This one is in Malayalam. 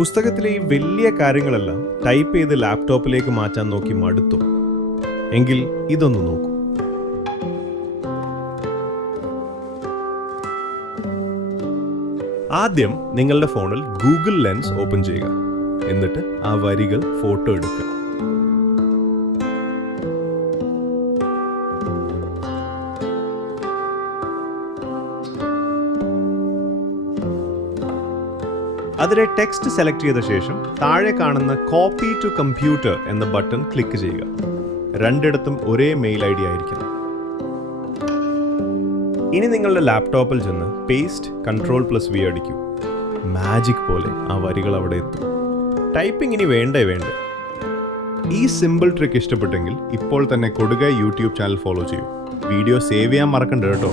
പുസ്തകത്തിലെ ഈ വലിയ കാര്യങ്ങളെല്ലാം ടൈപ്പ് ചെയ്ത് ലാപ്ടോപ്പിലേക്ക് മാറ്റാൻ നോക്കി മടുത്തു. എങ്കിൽ ഇതൊന്ന് നോക്കൂ. ആദ്യം നിങ്ങളുടെ ഫോണിൽ ഗൂഗിൾ ലെൻസ് ഓപ്പൺ ചെയ്യുക. എന്നിട്ട് ആ വരികൾ ഫോട്ടോ എടുക്കുക. അതിലെ ടെക്സ്റ്റ് സെലക്ട് ചെയ്ത ശേഷം താഴെ കാണുന്ന കോപ്പി ടു കമ്പ്യൂട്ടർ എന്ന ബട്ടൺ ക്ലിക്ക് ചെയ്യുക. രണ്ടിടത്തും ഒരേ മെയിൽ ഐ ഡി ആയിരിക്കണം. ഇനി നിങ്ങളുടെ ലാപ്ടോപ്പിൽ ചെന്ന് പേസ്റ്റ് Ctrl+V അടിക്കൂ. മാജിക് പോലെ ആ വരികൾ അവിടെ എത്തും. ടൈപ്പിംഗ് ഇനി വേണ്ടേ. ഈ സിമ്പിൾ ട്രിക്ക് ഇഷ്ടപ്പെട്ടെങ്കിൽ ഇപ്പോൾ തന്നെ കൊടുക യൂട്യൂബ് ചാനൽ ഫോളോ ചെയ്യൂ. വീഡിയോ സേവ് ചെയ്യാൻ മറക്കണ്ട കേട്ടോ.